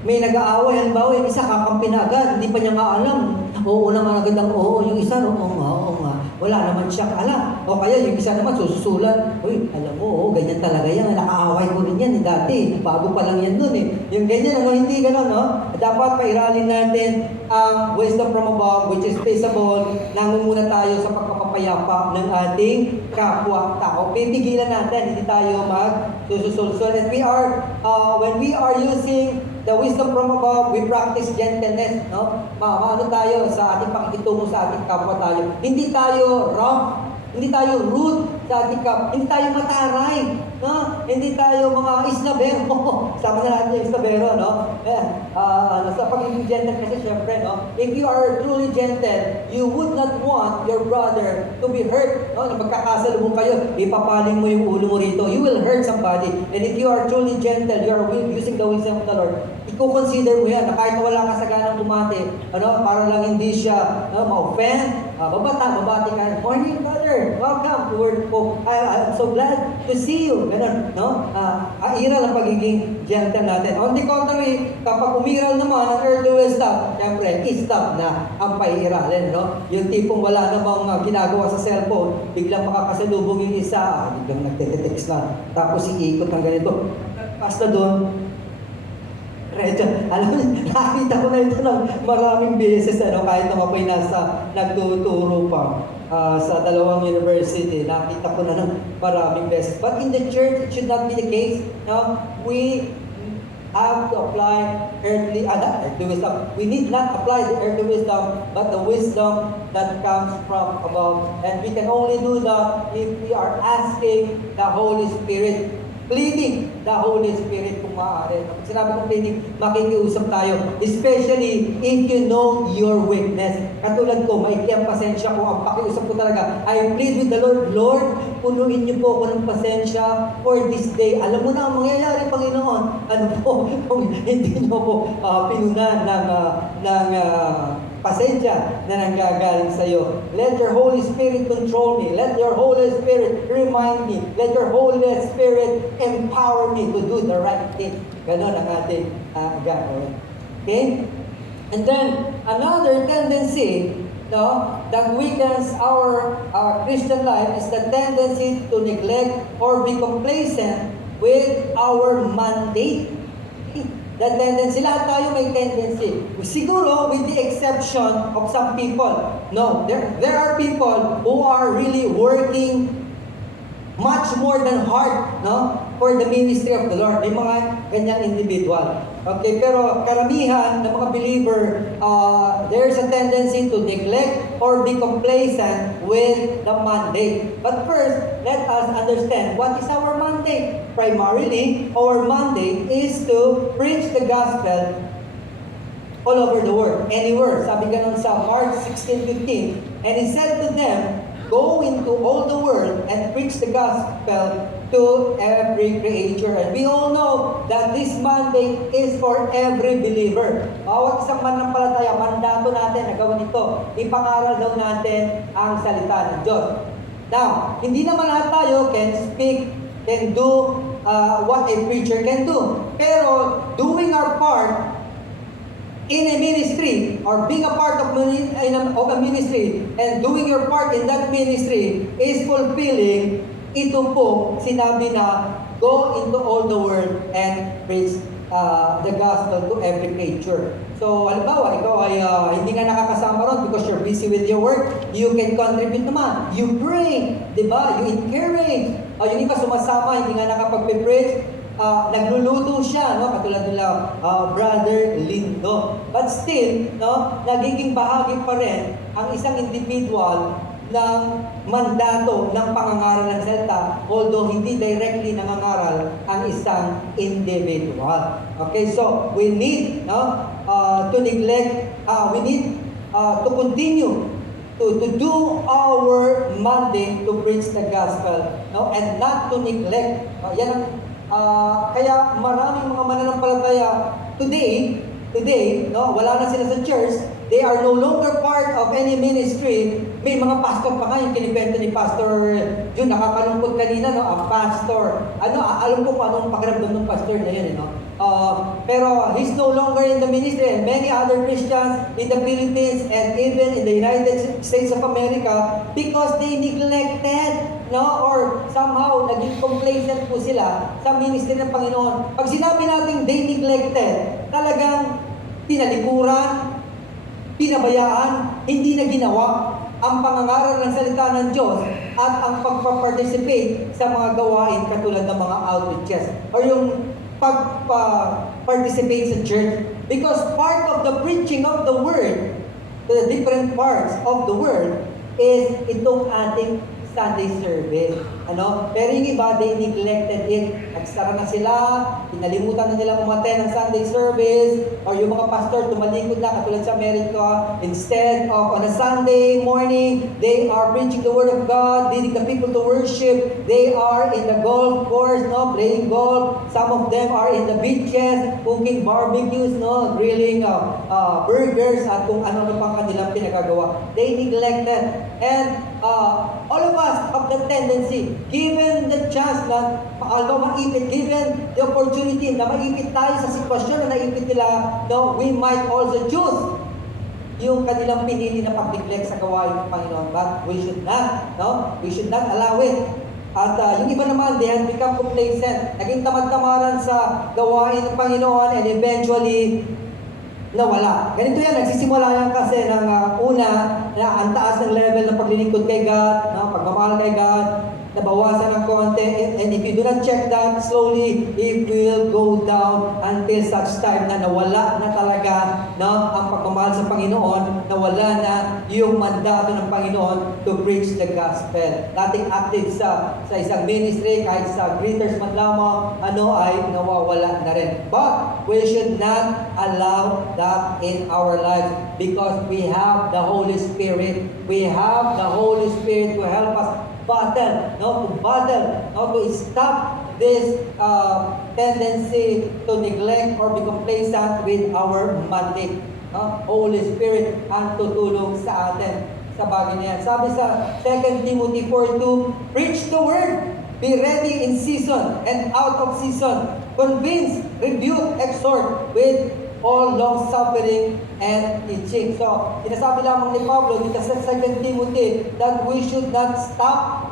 may nag-aaway, halimbawa yung isa kakampi na agad, hindi pa niya nga alam. Oo naman agad ang oo, yung isa, oo nga. Wala naman siyang alam. O kaya yung isa naman sususulan. Uy, alam mo, ganyan talaga yan. Nakaaway ko rin yan dati. Bago pa lang yan nun Yung ganyan, hindi gano'n, Dapat pairalin natin ang wisdom from above, which is peaceable. Nangunguna tayo sa pagkapapayapa ng ating kapwa-tao. Pipigilan natin, hindi tayo magsususulsul. And we are, when we are using the wisdom from above, we practice gentleness, Maano tayo sa ating pakikitungo sa ating kapwa tayo. Hindi tayo rough, hindi tayo rude sa ating kapwa, hindi tayo mataray, Hindi tayo mga isnabero. Sama na natin yung isnabero, sa pagiging gentle kasi syempre, no? If you are truly gentle, you would not want your brother to be hurt. No? Na magkakasalubong kayo, ipapaling mo yung ulo mo rito. You will hurt somebody. And if you are truly gentle, you are using the wisdom of the Lord, i-consider mo yan na kahit wala ka sa ganang bumati, para lang hindi siya ma-offend, babati ka, morning brother, welcome to Word Hope. I'm so glad to see you. Ganun, no? Iral ang pagiging gentle natin. On the contrary, kapag umiral naman ang earth to stop, syempre, stop na ang pairalin, no? Yung tipong wala namang ginagawa sa cellphone, biglang makakasalubong yung isa, biglang nagte-text na, tapos iikot ng ganito. Basta doon, alam mo, nakita ko na ito ng maraming beses, kahit naman ako'y nagtuturo pa sa dalawang university, nakita ko na ng maraming beses. But in the church, it should not be the case. No? We have to apply earthly wisdom. We need not apply the earthly wisdom, but the wisdom that comes from above. And we can only do that if we are asking the Holy Spirit, pleading the Holy Spirit kung maaari. Kapag sinabi kong pleading, makikiusap tayo. Especially if you know your weakness. Katulad ko, maikli ang pasensya ko. Ang pakiusap ko talaga, I plead with the Lord, Lord, punuin niyo po ako ng pasensya for this day. Alam mo na ang mangyayari, Panginoon. Ano po, kung hindi niyo po pinunan ng pasensya na nanggagaling sa iyo. Let your Holy Spirit control me. Let your Holy Spirit remind me. Let your Holy Spirit empower me to do the right thing. Ganon ang ating gagawin. Okay? And then, another tendency that weakens our Christian life is the tendency to neglect or be complacent with our mandate. The tendency, lahat tayo may tendency. Siguro, with the exception of some people. No, there are people who are really working much more than hard, no, for the ministry of the Lord. May mga ganyang individual. Okay, pero karamihan ng mga believer, there's a tendency to neglect or be complacent with the mandate. But first, let us understand what is our mandate. Primarily, our mandate is to preach the gospel all over the world, anywhere. Sabi ganun sa Mark 16:15, and he said to them, go into all the world and preach the gospel to every creature. And we all know that this mandate is for every believer. Bawat isang mananampalataya, mandato natin na gawin ito. Ipangaral daw natin ang salita ng Diyos. Now, hindi naman lahat tayo can speak, can do what a preacher can do. Pero, doing our part in a ministry or being a part of a ministry and doing your part in that ministry is fulfilling ito po sinabi na go into all the world and preach the gospel to every creature. So, halimbawa, ikaw ay hindi nga nakakasama ron because you're busy with your work, you can contribute naman. You pray, di ba? You encourage. Yung iba sumasama, hindi nga nakapag-preach, nagluluto siya, no? Katulad nila, Brother Lindo. But still, no, nagiging bahagi pa rin ang isang individual ng mandato ng pangangaral ng salita, although hindi directly nangangaral ang isang individual. Okay, so we need to neglect, we need to continue to do our mandate to preach the gospel, no, and not to neglect. Yan ang kaya maraming mga mananampalataya today, no, wala na sila sa church. They are no longer part of any ministry. May mga pastor pa nga, yung kinikwento ni Pastor Jun, nakakalungkot kanina, no? Ang pastor. Alam ko kung anong pakiramdam ng pastor na yun, no? Pero he's no longer in the ministry, and many other Christians in the Philippines and even in the United States of America because they neglected, no? Or somehow, naging complacent po sila sa ministry ng Panginoon. Pag sinabi natin they neglected, talagang tinalikuran, pinabayaan, hindi na ginawa ang pangangaral ng salita ng Diyos at ang pagpa-participate sa mga gawain katulad ng mga outreaches or yung pag-participate sa church. Because part of the preaching of the Word to the different parts of the world is itong ating Sunday service. Pero yung iba, they neglected it. Nagsara na sila, pinalimutan na nila umattend ng Sunday service, or yung mga pastor tumalikod na, katulad sa America, instead of on a Sunday morning, they are preaching the Word of God, leading the people to worship. They are in the golf course, playing golf. Some of them are in the beaches, cooking barbecues, grilling burgers, at kung ano pang kanilang pinagagawa. They neglected. And all of us have the tendency, given the chance na maipit, given the opportunity na maipit tayo sa sitwasyon na naipit nila, we might also choose yung kanilang pinili na pag-neglect sa gawain ng Panginoon. But we should not, we should not allow it. At yung iba naman, they have become complacent. Naging tamad-tamaran sa gawain ng Panginoon, and eventually, nawala. Ganito yan, nagsisimula yan kasi ng una, na ang taas ng level ng paglilingkod kay God, pagmamahal kay God, nabawasan ng konti, and if you do not check that, slowly, it will go down until such time na nawala na talaga ang pagmamahal sa Panginoon, nawala na yung mandato ng Panginoon to preach the gospel. Dating active sa isang ministry, kahit sa greeters man lamang, ay nawawala na rin. But we should not allow that in our lives, because we have the Holy Spirit. We have the Holy Spirit to help us to stop this tendency to neglect or be complacent with our mandate. Holy Spirit ang tutulong sa atin sa bagay na yan. Sabi sa 2 Timothy 4:2, preach the word, be ready in season and out of season, convince, rebuke, exhort with all long-suffering and teaching. So, sinasabi lamang ni Pablo dito sa 2 Timothy that we should not stop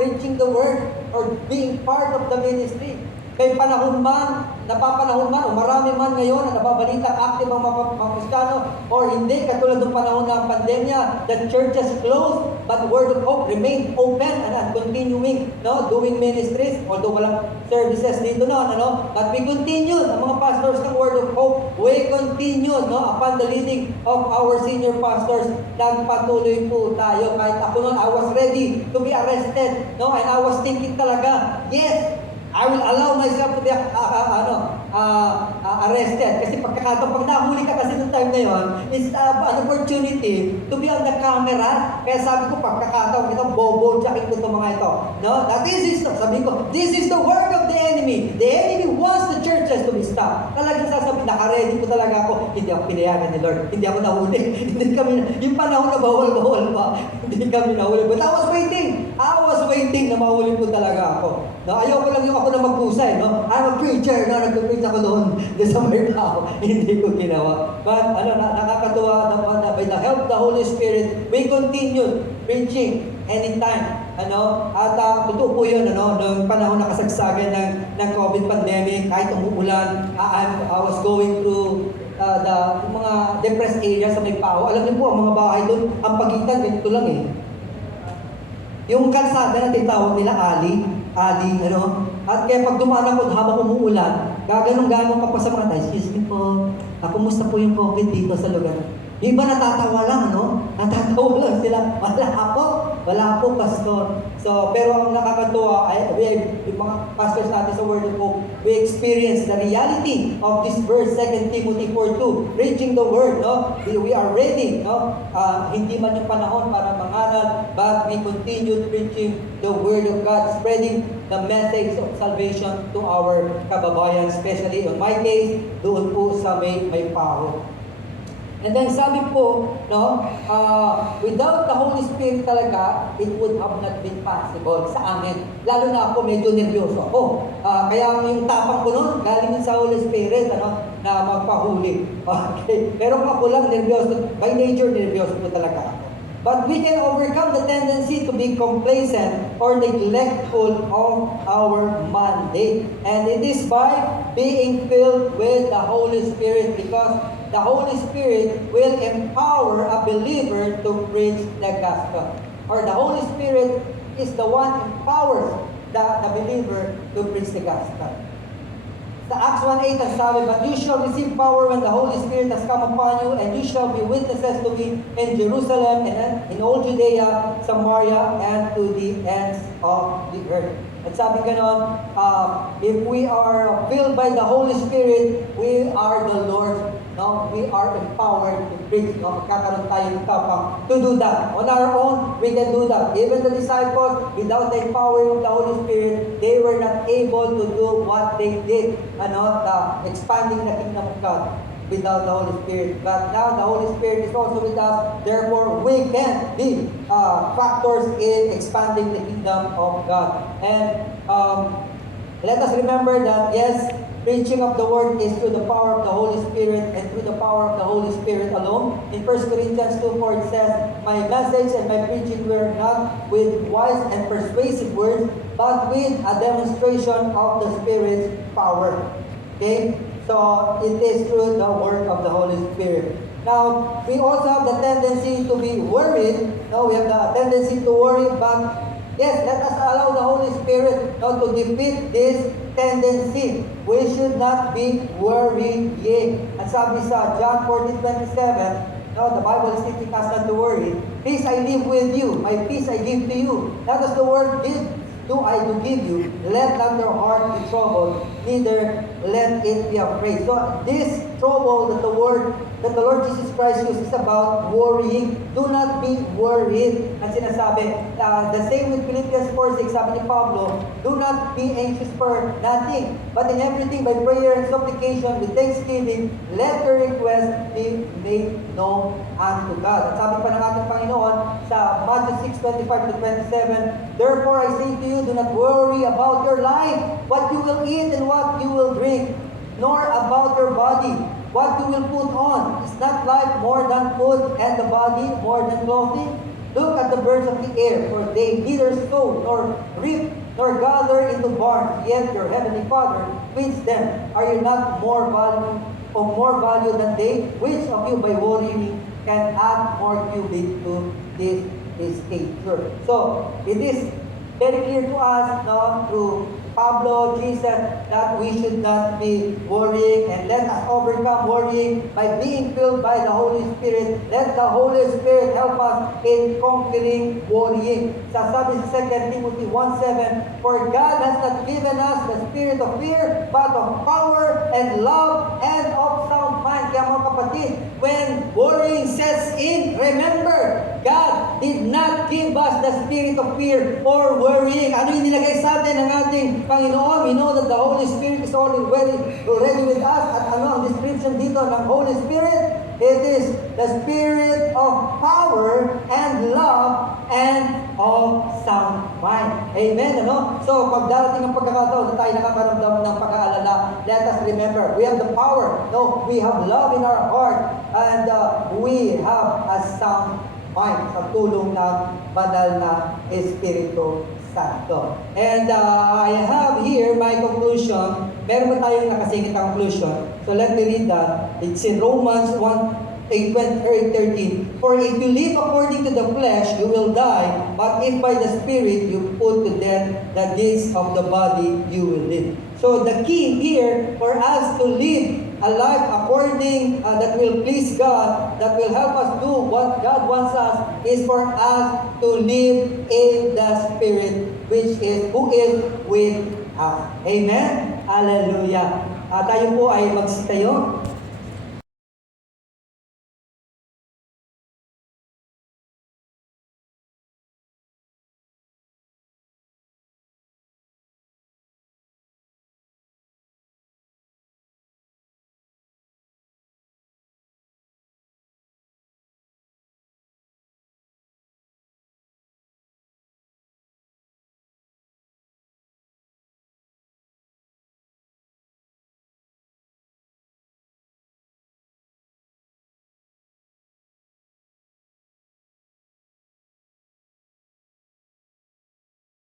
preaching the word or being part of the ministry. May panahon man, napapanahon man, o marami man ngayon na nababalita active ang mga Kristiyano, or hindi, katulad ng panahon ng pandemya, the churches closed, but Word of Hope remained open and continuing, doing ministries, although walang services dito but we continued, ang mga pastors ng Word of Hope, we continued, upon the leading of our senior pastors, nagpatuloy po tayo. Kahit ako noon, I was ready to be arrested, and I was thinking talaga, yes, I will allow myself to be arrested. Kasi pag nahuli ka kasi noong time na yun, is an opportunity to be on the camera. Kaya sabi ko, pagkakataon ito, bobo-jacking ko itong mga ito. Sabi ko, this is the work of the enemy. The enemy wants the churches to be stopped. Talagang sasabihin, naka-ready ko talaga ako. Hindi ako pinayagan ni Lord. Hindi ako nahuli. Yung panahon na bawal pa. Hindi kami nahuli. But I was waiting na mahuli ko talaga ako. Ayaw ko lang yung ako na magpusay, I'm a preacher, nag-preach ako doon sa may tao. Hindi ko ginawa. But, nakakatuwa na by the help of the Holy Spirit, we continued preaching anytime. At totoo po yun, noong panahon na kasagsagan ng COVID pandemic, kahit umuulan, I was going through the mga depressed areas sa may Pao. Alam niyo po, ang mga bahay doon, ang pagitan, ganito lang eh. Yung kalsada na tinatawag nila alley, at kaya pag dumaan ako habang umuulan, gaganong-ganong ka pa sa mga tayo, excuse me po, kumusta po yung COVID dito sa lugar? Yung iba natatawa lang, natatawa lang sila, wala po, pastor. So, pero ang nakakatuwa, yung mga pastors natin sa Word of Hope, we experience the reality of this verse, 2 Timothy 4:2, preaching the Word, we are ready, hindi man yung panahon para mangaral, but we continue preaching the Word of God, spreading the message of salvation to our kababayan, especially in my case, doon po sa may Pao. And then sabi po, without the Holy Spirit talaga, it would have not been possible sa amin. Lalo na ako, medyo nervyoso ako. Kaya yung tapang ko nun, galing sa Holy Spirit, na magpahuli. Okay. Pero kung ako lang nervyoso, by nature, nervyoso po talaga ako. But we can overcome the tendency to be complacent or neglectful of our mandate. And it is by being filled with the Holy Spirit, because the Holy Spirit will empower a believer to preach the gospel. Or the Holy Spirit is the one who empowers the believer to preach the gospel. Sa Acts 1:8 ang sabi, "But you shall receive power when the Holy Spirit has come upon you, and you shall be witnesses to me in Jerusalem and in all Judea, Samaria, and to the ends of the earth." At sabi ganon, if we are filled by the Holy Spirit, we are the Lord. No, we are empowered to preach. No, magkakaroon tayo ng tapang to do that. On our own, we can do that. Even the disciples, without the empowering of the Holy Spirit, they were not able to do what they did. The expanding the kingdom of God without the Holy Spirit. But now the Holy Spirit is also with us. Therefore, we can be factors in expanding the kingdom of God. And let us remember that, yes, preaching of the word is through the power of the Holy Spirit and through the power of the Holy Spirit alone. In 1 Corinthians 2:4 it says, "My message and my preaching were not with wise and persuasive words, but with a demonstration of the Spirit's power." Okay? So, it is through the work of the Holy Spirit. Now, we also have the tendency to be worried. No, we have the tendency to worry, but yes, let us allow the Holy Spirit to defeat this tendency. We should not be worrying. At sabi sa John 14:27, the Bible is teaching us not to worry. "Peace I leave with you, my peace I give to you. Not as the world gives, do I to give you. Let not your heart be troubled, neither let it be afraid." So this trouble that the Lord Jesus Christ uses is about worrying. Do not be worried. Ang sinasabi, the same with Philippians 4:6, sabi ni Pablo, "Do not be anxious for nothing, but in everything by prayer and supplication with thanksgiving, let your request be made known unto God." At sabi pa ng ating Panginoon sa Matthew 6:25-27, "Therefore I say to you, do not worry about your life, what you will eat and what you will drink, nor about your body, what you will put on. Is not life more than food, and the body more than clothing? Look at the birds of the air, for they neither sow nor reap nor gather into barns, yet your heavenly Father feeds them. Are you not more value than they? Which of you by worrying can add more cubit to this stature?" So, it is very clear to us, through Pablo, Jesus, that we should not be worrying, and let us overcome worrying by being filled by the Holy Spirit. Let the Holy Spirit help us in conquering worrying. Sasabi sa 2 Timothy 1:7, "For God has not given us the spirit of fear, but of power and love and of sound mind." Kaya mga kapatid, when worrying sets in, remember, God did not give us the spirit of fear or worrying. Ano yung nilagay sa atin ng ating Panginoon? We know that the Holy Spirit is already with us. At ano ang description dito ng Holy Spirit? It is the spirit of power and love and of sound mind. Amen, So, pag darating ang pagkakataon na tayo nakakaramdam ng pag-aalala, let us remember, we have the power. No, we have love in our heart, and we have a sound mind sa tulong ng banal na Espiritu Santo. And I have here my conclusion. Meron ba tayong nakasingit na conclusion? So let me read that. It's in Romans 1:13. "For if you live according to the flesh, you will die. But if by the Spirit you put to death the deeds of the body, you will live." So the key here for us to live a life according that will please God, that will help us do what God wants us, is for us to live in the Spirit, who is with us. Amen? Hallelujah. Tayo po ay magsitayo.